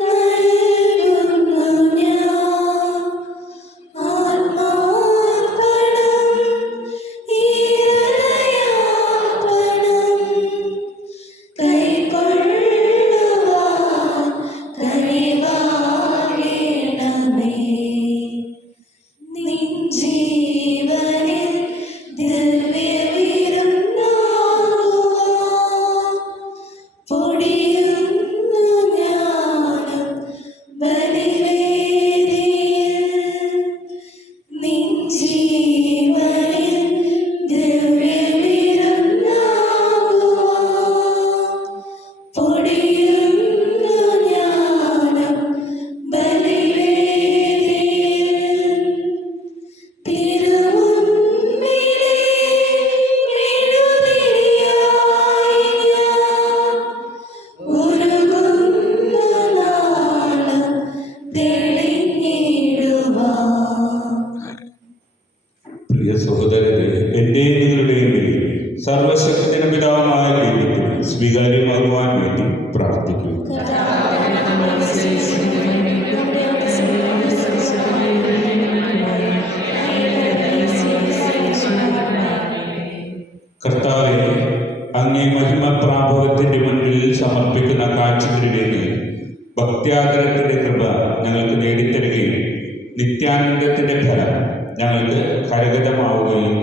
നൽകുന്നു ഞാൻ. ആത്മാർപ്പണം, ഈ ഹൃദയാർപ്പണം കൈക്കൊള്ളുവാൻ കനിവാകേണമേ. നിൻ ജീവനിൽ ദിവ്യവിരുന്നാകുവാൻ പൊടിയുന്നു ഞാനും ബലിവേദിയിൽ. നിൻ ജീവനിൽ ദിവ്യവിരുന്നാകുവാൻ പൊടിയുന്നു ഞാനും ബലിവേദിയിൽ. തിരുമുൻപിലെ മെഴുതിരിയായി ഞാൻ ഉരുകുന്ന നാളം തെളിഞ്ഞിടുവാൻ. പ്രിയ സഹോദരരെ, എൻ്റെയും നിങ്ങളുടെയും ബലി സർവശക്തന പിതാവായ ദൈവത്തിന് സ്വീകാര്യമാകുവാൻ വേണ്ടി പ്രാർത്ഥിക്കുക. കർത്താവെ, അങ്ങേ മഹിമപ്രാഭവത്തിൻ്റെ മുൻപിൽ സമർപ്പിക്കുന്ന കാഴ്ചകളിലേക്ക് ഭക്ത്യാഗ്രഹത്തിൻ്റെ കൃപ ഞങ്ങൾക്ക് നേടിത്തരുകയും നിത്യാനന്ദത്തിൻ്റെ ഫലം ഞങ്ങൾക്ക് കരഗതമാവുകയും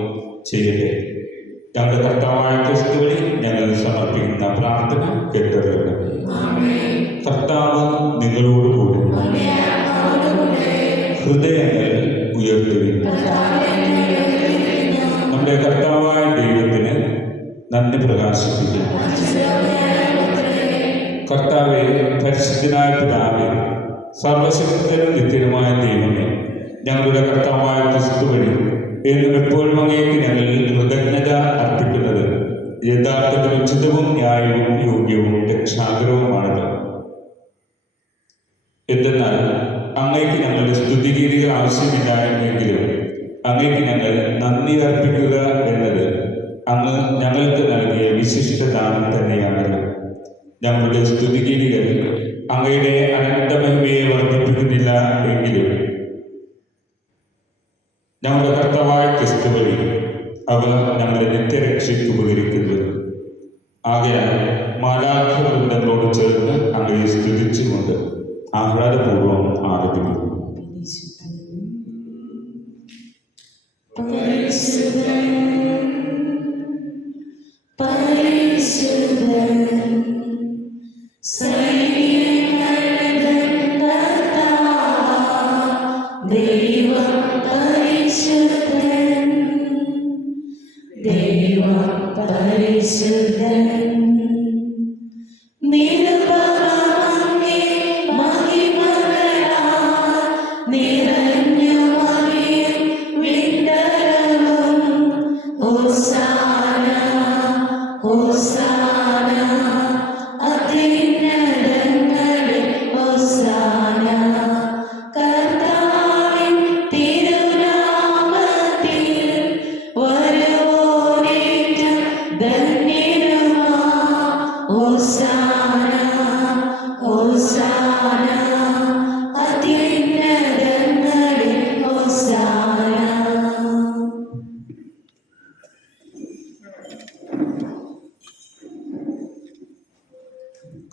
ചെയ്യട്ടെ. ഞങ്ങളുടെ കർത്താവായ ക്രിസ്തു വഴി ഞങ്ങൾ സമർപ്പിക്കുന്ന പ്രാർത്ഥന കേട്ടറിയണമേ. കർത്താവ് നിങ്ങളോടുകൂടി. ഹൃദയങ്ങൾ ഉയർത്തുകയും നമ്മുടെ കർത്താവായ ദൈവത്തിന് നന്ദി പ്രകാശിപ്പിക്കുന്നു. കർത്താവേ, പരിശുദ്ധനായ പിതാവേ, സർവശക്തനും നിത്യനുമായ ദൈവമേ, ഞങ്ങളുടെ കർത്താവായ ക്രിസ്തു വഴി എന്നും എപ്പോഴും അങ്ങേക്ക് ഞങ്ങൾ കൃതജ്ഞത അർപ്പിക്കുന്നത് യഥാർത്ഥത്തിൽ ഉചിതവും ന്യായവും യോഗ്യവും രക്ഷാകരവുമാണത്. എന്തെന്നാൽ അങ്ങേക്ക് ഞങ്ങളുടെ സ്തുതിഗീതികൾ ആവശ്യമില്ല എന്നെങ്കിലും അങ്ങേക്ക് ഞങ്ങൾ നന്ദി അർപ്പിക്കുക എന്നത് അങ്ങ് ഞങ്ങൾക്ക് നൽകിയ വിശിഷ്ട ദാനം തന്നെയാണല്ലോ. ഞങ്ങളുടെ സ്തുതിഗീതികൾ അങ്ങയുടെ അനന്തമഹിമയെ വർദ്ധിപ്പിക്കുന്നില്ല എങ്കിലും ഞങ്ങളുടെ കർത്താവായ ക്രിസ്തു വഴി അവ ഞങ്ങളുടെ നിത്യരക്ഷയ്ക്ക് ഉപകരിക്കുന്നു. ആകയാൽ മാലാഖ വൃന്ദങ്ങളോട് ചേർന്ന് അങ്ങയെ സ്തുതിച്ചുകൊണ്ട് ആഹ്ലാദപൂർവ്വം ആരംഭിക്കുന്നു.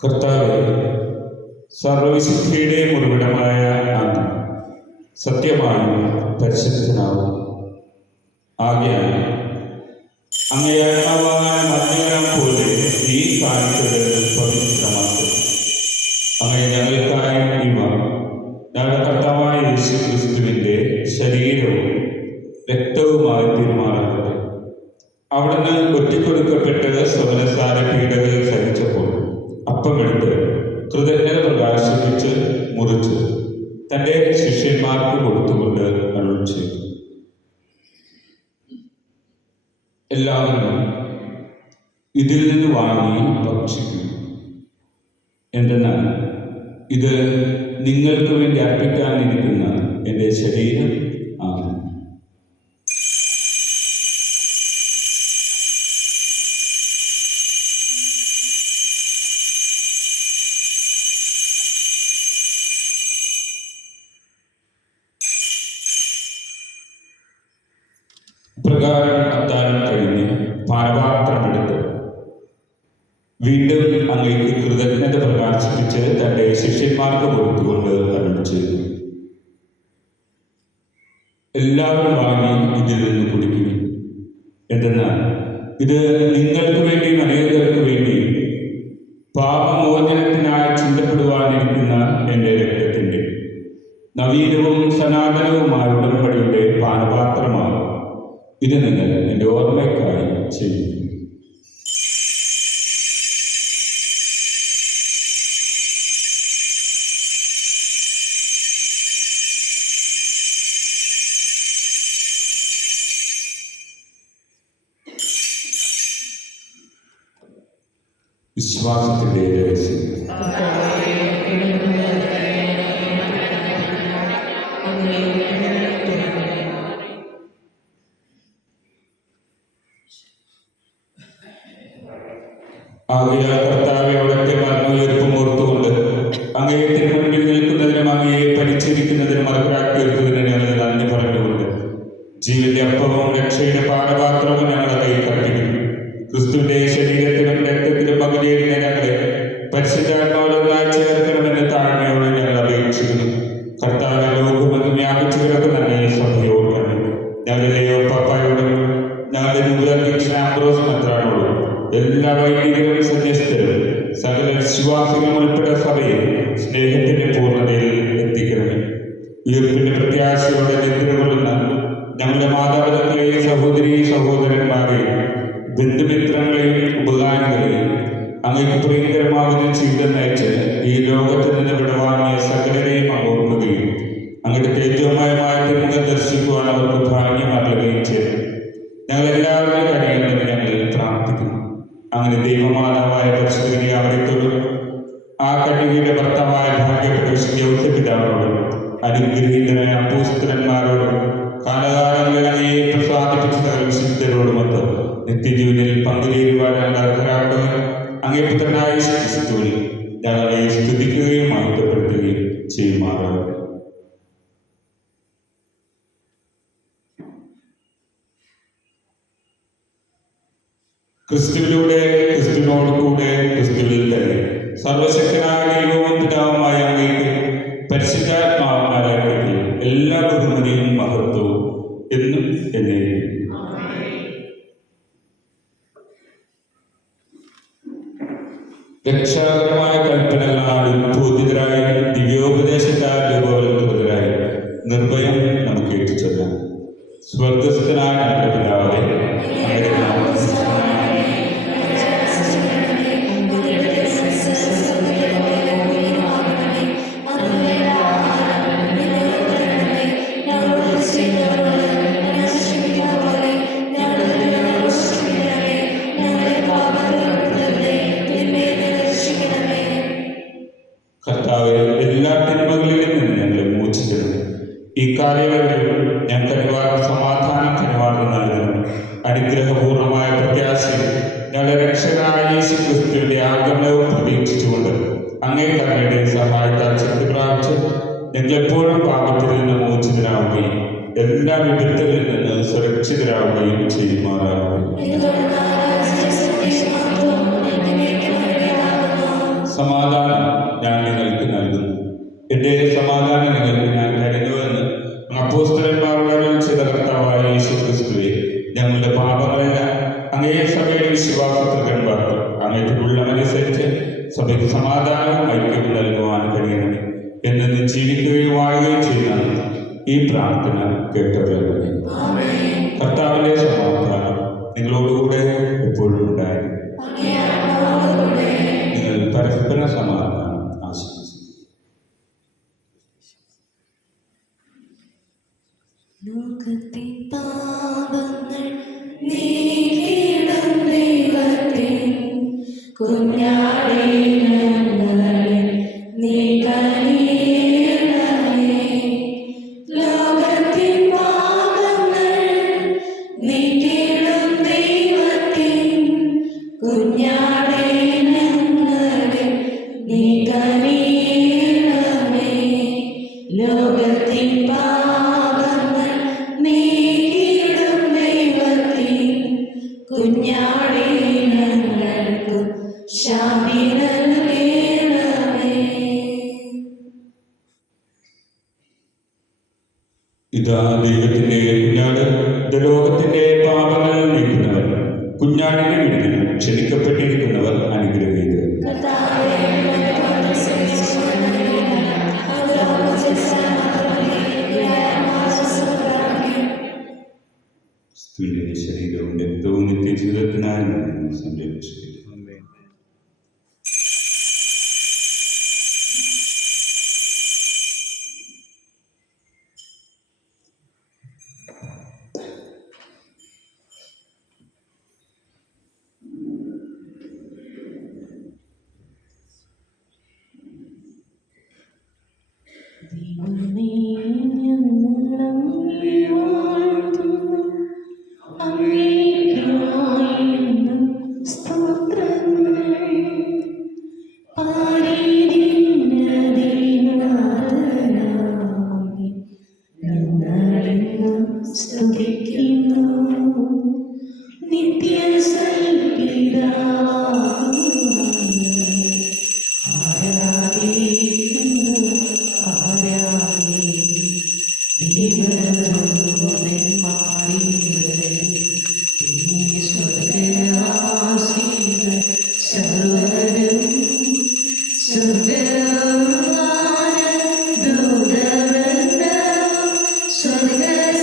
കർത്താവേ, സർവവിശുദ്ധിയുടെ ഉറവിടമായ അങ്ങ് സത്യമായും പരിശുദ്ധനാവും. ആകയാൽ അങ്ങയെ ആത്മാവാൻ മഞ്ഞാൻ പോലെ ഈ കാലത്ത് പവിത്രമാക്കും. അങ്ങനെ ഞങ്ങൾക്കായി ഇവ ഞങ്ങളുടെ കർത്താവായ യേശു ക്രിസ്തുവിൻ്റെ ശരീരവും രക്തവുമായി തീരുമാനമുണ്ട്. അവിടുന്ന് ഒറ്റിക്കൊടുക്കപ്പെട്ട് സ്വമനസാര പീഡകൾ സഹിച്ചപ്പോൾ അപ്പമെടുത്ത് കൃതജ്ഞത പ്രകാശിപ്പിച്ച് മുറിച്ച് തൻ്റെ ശിഷ്യന്മാർക്ക് കൊടുത്തുകൊണ്ട് അരുൾ ചെയ്തു. എല്ലാവരും ഇതിൽ നിന്ന് വാങ്ങി ഭക്ഷിക്കും. എന്തെന്നാൽ ഇത് നിങ്ങൾക്ക് വേണ്ടി അർപ്പിക്കാനിരിക്കുന്ന എൻ്റെ ശരീരം ആകുന്നു. പ്രകാരം അത്താഴം കഴിഞ്ഞ് പാനപാത്രമെടുത്ത് വീണ്ടും അങ്ങേക്ക് കൃതജ്ഞത പ്രകാശിപ്പിച്ച് തൻ്റെ ശിഷ്യന്മാർക്ക് കൊടുത്തുകൊണ്ട് അരുൾ ചെയ്തു. എല്ലാവരും വാങ്ങി ഇതിൽ നിന്ന് കുടിക്കും. എന്തെന്നാൽ ഇത് നിങ്ങൾക്ക് വേണ്ടിയും അനേകർക്ക് വേണ്ടിയും പാപമോചനത്തിനായി ചിന്തപ്പെടുവാനിരിക്കുന്ന എൻ്റെ രക്തത്തിൻ്റെ നവീനവും സനാതനവുമായ ഉടമ്പടിയുടെ പാനപാത്രമാണ്. ഇത് നിങ്ങൾ എൻ്റെ ഓർമ്മയ്ക്കായി ചെയ്യും. വിശ്വാസത്തിൻ്റെ രഹസ്യം. ആകയാൽ കർത്താവെ, അവിടുത്തെ മരണോയർപ്പും ഓർത്തുകൊണ്ട് അങ്ങയെ തിരുമുൻപിൽ നിൽക്കുന്നതിനും അങ്ങയെ പരിചരിക്കുന്നതിനും അർഹരാക്കി തീർത്തതിന് ഞങ്ങൾ നന്ദി പറഞ്ഞുകൊണ്ട് ജീവന്റെ അപ്പവും രക്ഷയുടെ പാനപാത്രവും ഞങ്ങളെ കൈ കർപ്പിക്കുന്നു. ക്രിസ്തുവിന്റെ ശരീരത്തിലും രക്തത്തിലും പങ്കുചേരുന്ന ഞങ്ങളെ പരിശുദ്ധാത്മാവിലൊന്നായി ചേർക്കണമെന്ന് താഴ്മയോടെ ഞങ്ങൾ അപേക്ഷിക്കുന്നു. കർത്താവ്, ലോകമെന്ന് വ്യാപിച്ചു കിടക്കുന്ന അങ്ങയെ സഭയോടും ഞങ്ങളുടെ പാപ്പായോടും ഞങ്ങളുടെ നൂതനാധ്യക്ഷൻ ആംബ്രോസ് മെത്രാനോടും എല്ലാ വൈദികരും സന്യസ്തരും സകല വിശ്വാസികളും ഉൾപ്പെട്ട സഭയെ സ്നേഹത്തിന്റെ പൂർണ്ണതയിൽ എത്തിക്കണമേ. ഉയർപ്പിന്റെ പ്രത്യാശയോടെ നിദ്ര കൊള്ളുന്ന ഞങ്ങളുടെ മാതാപിതാക്കളെ, സഹോദരി സഹോദരന്മാരെ, ബന്ധു ബന്ധുമിത്രങ്ങളെയും ഉപകാരികളെയും അങ്ങേക്ക് പ്രിയങ്കരമാകുന്ന ജീവിതം നയിച്ച് ഈ ലോകത്തിൽ നിന്ന് വിടവാങ്ങിയ സകലരെയും ഓർക്കുകയും അങ്ങയുടെ തേജോമയമായ തിരുമുഖം ദർശിക്കുവാൻ അവർക്ക് ഭാഗ്യം നൽകുകയും ചെയ്തു. ഞങ്ങൾ എല്ലാവരും കഴിയുന്നതിന് ഞങ്ങൾ പ്രാർത്ഥിക്കുന്നു. അങ്ങനെ ദൈവമാതാവായ പരിശുദ്ധ അവരെത്തോടും ആ കന്യകയുടെ ഭർത്താവായ ഭാഗ്യപ്പെട്ട യൗസപിതാവിനോടും അനുഗ്രഹീതനായ അപ്പോസ്തലന്മാരോടും കാലകാലങ്ങളിൽ അങ്ങയെ പ്രസാദിപ്പിച്ച സകല വിശുദ്ധരോടുമൊത്ത് നിത്യജീവനിൽ പങ്കുചേരുവാൻ ഞങ്ങൾ അർഹരാക്കുകയും അങ്ങേ പുത്രനായ ക്രിസ്തുവിൽ ഞങ്ങളെ സ്തുതിക്കുകയും മഹത്വപ്പെടുത്തുകയും ചെയ്യുമാറാകട്ടെ. ക്രിസ്തുവിലൂടെ, ക്രിസ്തുവിനോട് കൂടെ, ക്രിസ്തുവിൽ തന്നെ സർവശക്തനായ ദൈവവും പിതാവുമായ അങ്ങേക്ക് പരിശുദ്ധാത്മാവായ എല്ലാ ബഹുമതിയും മഹത്വവും എന്നും എന്നേക്കും. രക്ഷാകരമായ കൽപ്പനകളാൽ ഉദ്ബോധിതരായി ദിവ്യോപദേശത്താൽ രൂപവൽകൃതരായി നിർഭയം നമുക്ക് ഏറ്റുചൊല്ലാം. സ്വർഗസ്ഥനായ ഞങ്ങളുടെ പിതാവേ, അങ്ങയുടെ നാമം കർത്താവെ, എല്ലാ തിന്മകളിൽ നിന്ന് ഞങ്ങളെ മോചിക്കണം. ഈ കാലയളവിൽ ഞങ്ങൾക്ക് സമാധാനം കനിവാർന്ന് നൽകണം. അനുഗ്രഹപൂർണമായ പ്രത്യാശയിൽ ഞങ്ങളുടെ രക്ഷകനായ യേശു ക്രിസ്തുവിന്റെ ആഗമനവും പ്രതീക്ഷിച്ചുകൊണ്ട് അങ്ങേ കരുണയുടെ സഹായത്താൽ ശക്തി പ്രാപിച്ച് ഞങ്ങളെപ്പോഴും പാപത്തിൽ നിന്ന് മോചിതരാവുകയും എല്ലാ വിപത്തുകളിൽ നിന്ന് സുരക്ഷിതരാവുകയും ചെയ്യുമാറാകട്ടെ. സമാധാനം ഞാൻ നിങ്ങൾക്ക് നൽകുന്നു, എൻ്റെ സമാധാനം നിങ്ങൾക്ക് ഞാൻ തരുന്നുവെന്ന് അപ്പോസ്തലന്മാരോട് ചെയ്ത കർത്താവായ യേശു ക്രിസ്തുവേ, ഞങ്ങളുടെ പാപങ്ങളെല്ലാം അങ്ങേ സഭയുടെ വിശ്വാസത്തിൽ കൺപാർത്തു അങ്ങേക്കുള്ളമനുസരിച്ച് സഭയ്ക്ക് സമാധാനവും ഐക്യവും നൽകുവാൻ കഴിയണമേ. എന്നു ജീവിക്കുകയും വാഴുകയും ചെയ്യുന്ന ഈ പ്രാർത്ഥന കേട്ടവരെ കർത്താവിന്റെ സമാധാനം നിങ്ങളോടുകൂടെ എപ്പോഴും ഉണ്ടായിരുന്നു. നിങ്ങൾ പരസ്പര സമാധാനം ആശംസിക്കുന്നു. ലോകത്തെ പാപങ്ങൾ നീക്കിയിടും ദൈവത്തിൻ കുഞ്ഞാടേ, ഞങ്ങളെ നീ കനിയണമേ. ലോകത്തിൻ പാപങ്ങൾ നീക്കിയിടും ദൈവത്തിൻ കുഞ്ഞാടേ, ഞങ്ങളെ നീ കനിയണമേ. ലോകത്തിൻ പാപങ്ങൾ നീക്കിയിടും ദൈവത്തിൻ കുഞ്ഞാടേ, ഞങ്ങൾക്ക് ശാന്തി നൽകണമേ. ഇതാ ദൈവത്തിന്റെ കുഞ്ഞാട്, ലോകത്തിന്റെ പാപങ്ങൾ നീക്കുന്നവർ. കുഞ്ഞാടിനെ വിടുന്നു ക്ഷണിക്കപ്പെട്ടിരിക്കുന്നവർ അനുഗ്രഹീതർ. സ്ത്രീയുടെ ശരീരവും രക്തവും നിത്യജീവിതത്തിനായി സംരക്ഷിക്കും. സ്തുതിക്കുന്നു നിത്യ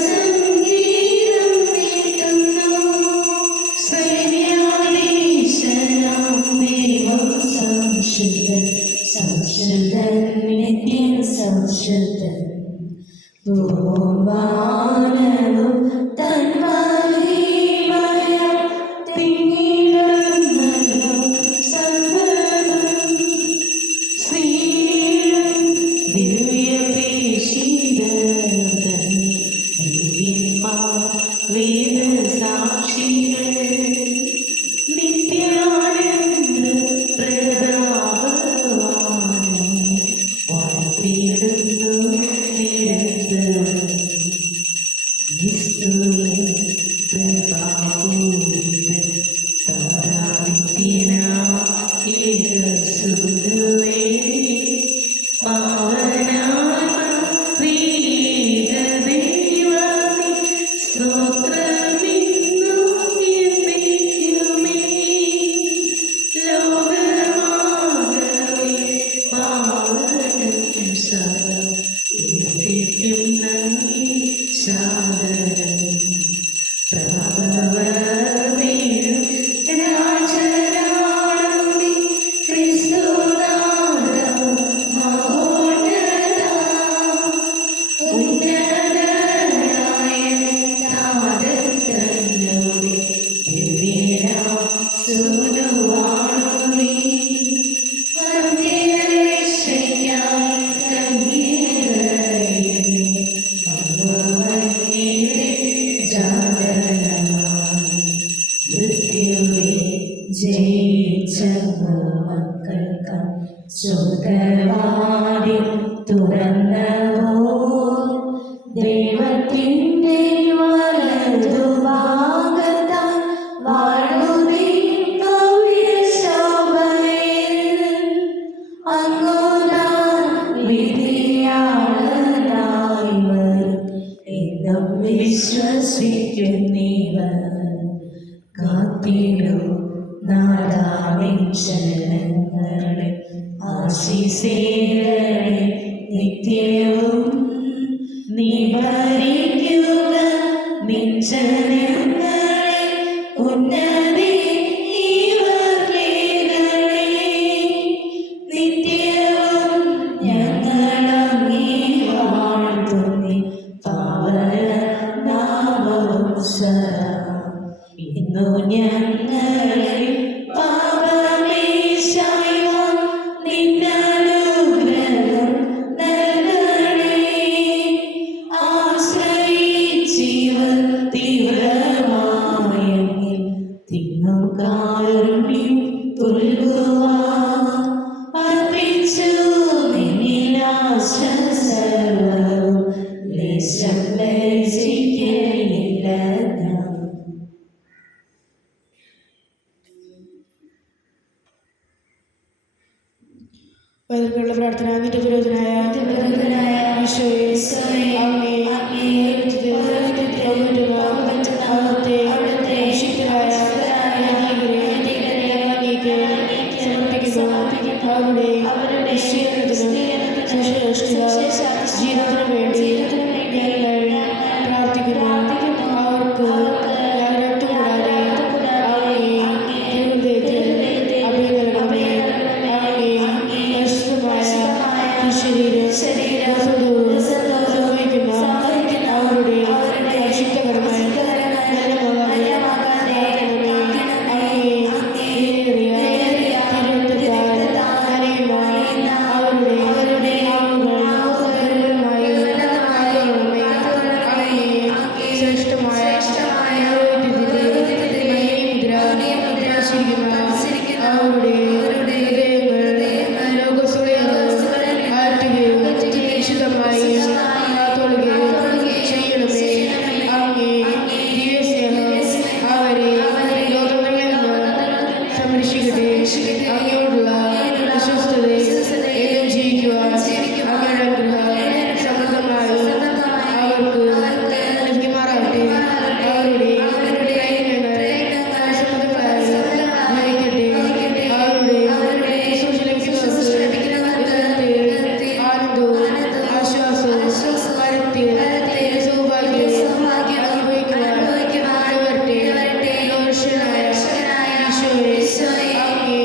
സ്വർഗസംഗീതം കേൾക്കുന്നു. സൈന്യം സംശുദ്ധൻ സംശുദ്ധൻ നിത്യം സംശുദ്ധൻ പൂവാനവും തന്മഹിമയ തിങ്ങിടുന്നല്ലോ സന്തതം ശ്രീയും ദിവ്യപേശിതരും തന്നെ ദിവ്യന്മാർ വേദസാക്ഷികൾ നിത്യാനന്ദ പ്രതാപവാനും വാഴ്ത്തിയിടുന്നു നിരന്തരം നിസ്തുലൻ പ്രതാപൂരിതൻ താരാവിദ്യനായ ഏകസുതനേ പാവനായ പ്രിയ ദൈവമേ സ്തോത്രമിന്നു എന്നേക്കുമേ ലോകമാകവേ പാവനം സദാ ഉയർത്തിക്കും നന്ദി സാദരം പ്രഭവമേഴും രാജരാണി ക്രിസ്തുനാഥം മഹോന്നത ഉന്നതനായ നാഥൻ തന്നോടെ ദിവ്യനാം സുനുവാണുമേ വന്ധ്യരക്ഷയ്ക്കായി കന്യകയല്ലേ ഭഗവന്യരുടെ ജാതനായി മൃത്യുവെ ജയിച്ച മക്കൾക്ക് സ്വർഗവാതിൽ തുറന്നവോ ദൈവത്തിൻ്റെ വലതുഭാഗത്താൽ വാഴുകയും ഭവ്യശോഭയിൽ അങ്ങുതാൻ വിധിയാളനായി വരും എന്നും വിശ്വസിക്കുന്നവർ കാത്തിടും നാദാവിൻ ശരണങ്ങളെ ആശിസേകളെ നിത്യവും നീ ഭരിക്കുക നിൻ ജനങ്ങളെ ഉന്നതി ഇവർക്കേകളെ നിത്യവും ഞങ്ങളങ്ങേ വാഴ്ത്തുന്നേ പാവന നാമവും സദാ ഇന്നു ഞങ്ങളെ പാപമേശായ്വാൻ നിന്നനുഗ്രഹം നൽകണേ ആശ്രയിച്ചിവർ തീവ്രമായെങ്കിൽ തിങ്ങും കാരുണ്യം പുൽകുവാൻ അർപ്പിച്ചു നിന്നിലാശ്രസർവവും ലേശം ലജ്ജിക്കയില്ല ഞാൻ. വൈദ്യുതിയുള്ള പ്രാർത്ഥന നിന്റെ പുരോധനായ ഈശോയെ അങ്ങേ അവിടുത്തെ വിശുദ്ധരായ അങ്ങേക്ക് സമർപ്പിക്കുന്നു. അവരുടെ നിശ്ചയത്തിനും ജീവിതത്തിനു വേണ്ടി ഞങ്ങൾ പ്രാർത്ഥിക്കുന്നു. അവർക്ക് യാതൊട്ടും കൂടാതെ അങ്ങേ ഹൃദയത്തിൽ അഭയം നൽകണമേ. അങ്ങേ പരിശുദ്ധമായ ശരീരം സംഭവിക്കുന്ന അവരുടെ പരിശുദ്ധകരമായ അങ്ങയോടുള്ള വിശ്വസ്തതയെ ജീവിക്കുവാൻ അങ്ങയുടെ അനുഗ്രഹം സമൃദ്ധമായി അവർക്ക് ലഭിക്കുമാറാകട്ടെ. അവരുടെ പ്രയത്നങ്ങൾ സമൃദ്ധമായി ഭരിക്കട്ടെ. അവരുടെ ശുശ്രൂഷ ലഭിക്കുന്നവർക്ക് ആനന്ദവും ആശ്വാസവും പരത്തിൽ സൗഭാഗ്യവും അനുഭവിക്കുവാൻ ഇടവരട്ടെ. ഈശോയെ അങ്ങേ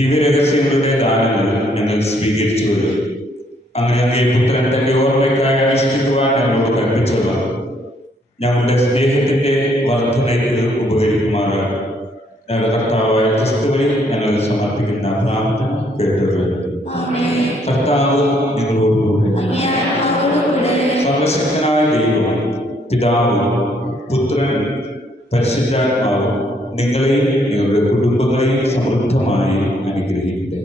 ദിവ്യരഹസ്യങ്ങളുടെ ദാനങ്ങൾ ഞങ്ങൾ സ്വീകരിച്ചുവല്ലോ. അങ്ങനെ അങ്ങേ പുത്രൻ തന്റെ ഓർമ്മയ്ക്കായി അനുഷ്ഠിക്കുവാൻ ഞങ്ങളോട് കൽപ്പിച്ചവ ഞങ്ങളുടെ സ്നേഹത്തിന്റെ വർധനയ്ക്ക് ഉപകരിക്കുമാറാണ്. ഞങ്ങളുടെ കർത്താവായ ക്രിസ്തുവിനെ ഞങ്ങൾ സമർപ്പിക്കുന്ന പ്രാർത്ഥന കേട്ടുള്ളത്. കർത്താവ് നിങ്ങളോടുകൂടെ. സർവശക്തനായ ദൈവം പിതാവും പുത്രനും പരിശുദ്ധാത്മാവും നിങ്ങളെയും നിങ്ങളുടെ കുടുംബങ്ങളെയും സമൃദ്ധമായി അനുഗ്രഹിക്കട്ടെ.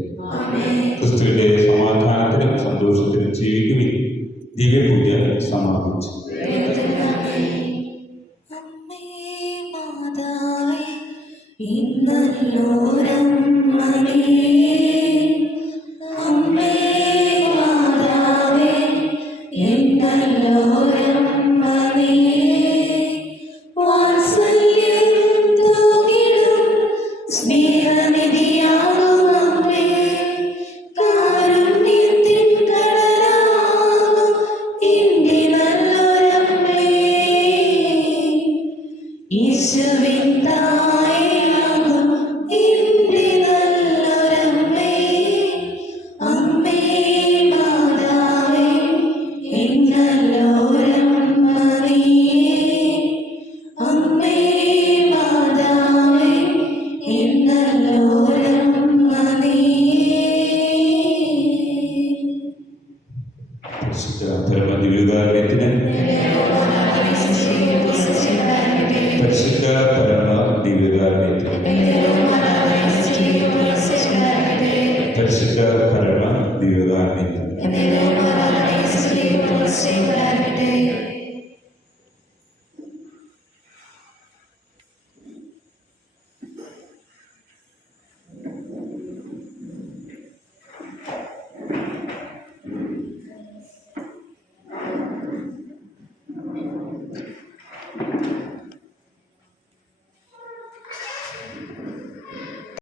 ക്രിസ്തുവിന്റെ സമാധാനത്തിനും സന്തോഷത്തിനും ജീവിക്കുവിൻ. ദിവ്യപൂജ സമാപിച്ചു. പരമദിവ്യകാരുണ്യത്തിന് പരിശുദ്ധ പരമദിവ്യകാരുണ്യത്തിന് പരിശുദ്ധ പരമദിവ്യകാരുണ്യത്തിന്